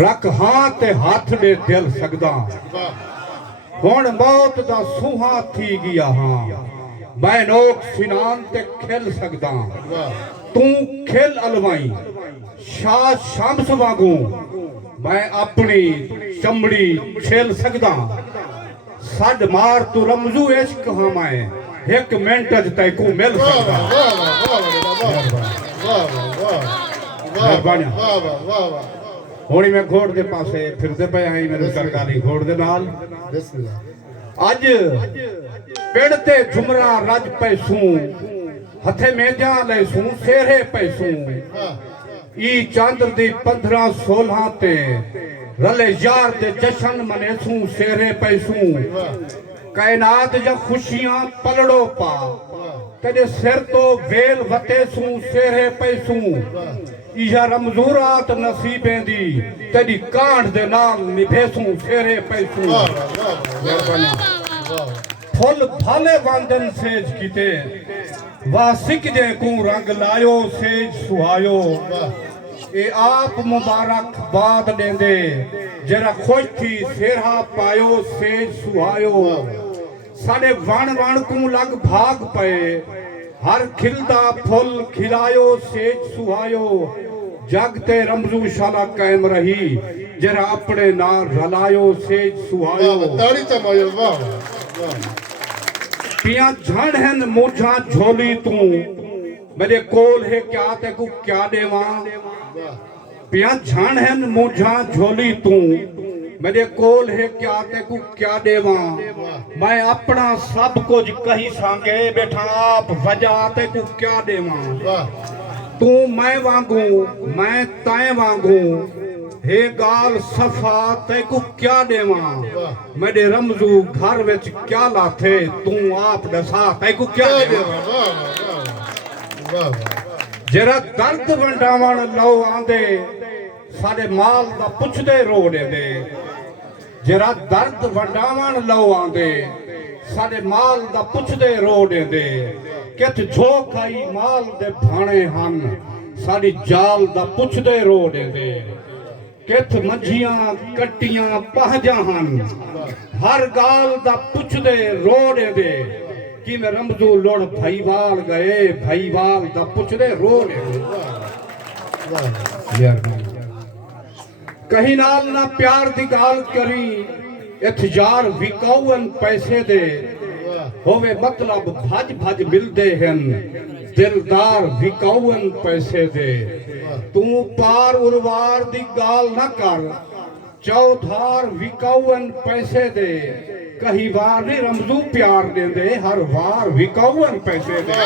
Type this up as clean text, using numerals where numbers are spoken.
रख हां ते हाथ दे दिल सकदा हुण मौत दा सूहा थी गया हां मैं नोक सिनान ते खेल सकदा तू खेल अलवाई शाह शम्स वांगू मैं अपनी चमड़ी छेल सकदा सड मार तू रमजू इश्क हां मैं एक मिनट च तैकू मिल सकदा होनी मैं घोड़ दे पासे फिरदे पे आई मेरे सरकारी घोड़ दे नाल अज पिंड ते झुमरा रज पैसू हथे मेजा ले सू सेरे पैसू ई चंद्र दी 15-16 ते रले यार दे जशन मनेसू सेरे पैसू कायनात जा खुशियां पलड़ो पा तेरे सिर तो वेल वतेसू सेरे पैसू इहा रमजूरात नसीबें दी तेरी कांड दे नाल निभेसू सेरे पैसू फुल फाले वांदन सेज किते वासिक जे को रंग लायो सेज सुहायो ए आप मुबारक बाद देंदे जरा खुश थी सेरा पायो सेज सुहायो साडे वण वण को लग भाग पे हर खिलदा फुल खिलायो सेज सुहायो जग ते रमजू शाला कायम रही जरा अपने नाल रलायो सेज सुहायो पिया झण हन मुझा झोली तू मेरे कोल है क्या ते को क्या देवा पिया झण हन मुझा झोली तू मेरे कोल है क्या ते को क्या देवा मैं अपना सब कुछ कही सांगे बैठा आप वजह ते को क्या देवा तू मैं वांगू मैं तय वांगू हे गाल सफा ते को क्या देवा मेरे रमजू घर विच क्या लाथे तू आप दसा ते को क्या देवा जरा दर्द वंडावण लो आंदे साडे माल दा पुछदे रोड़े दे जरा दर्द वंडावण लो आंदे साडे माल दा पुछदे रोड़े दे कित झोक आई माल दे भाणे हन साडी जाल दा पुछदे रोड़े दे कित मंझियां कट्टियां पहजा हन हर गाल दा पुछदे रोड़े दे कि मैं रमजू लोड़ भाईवाल गए भाईवाल दा पुछदे रोड़े कहीं नाल ना प्यार दी गाल करी इतजार विकाउन पैसे दे होवे मतलब भज भज मिलदे हन दिलदार विकाउन पैसे दे तू पार उर्वार दी गाल ना कर चौधार विकाउन पैसे दे कहीं वार नहीं रमजू प्यार दे हर वार विकाउन पैसे दे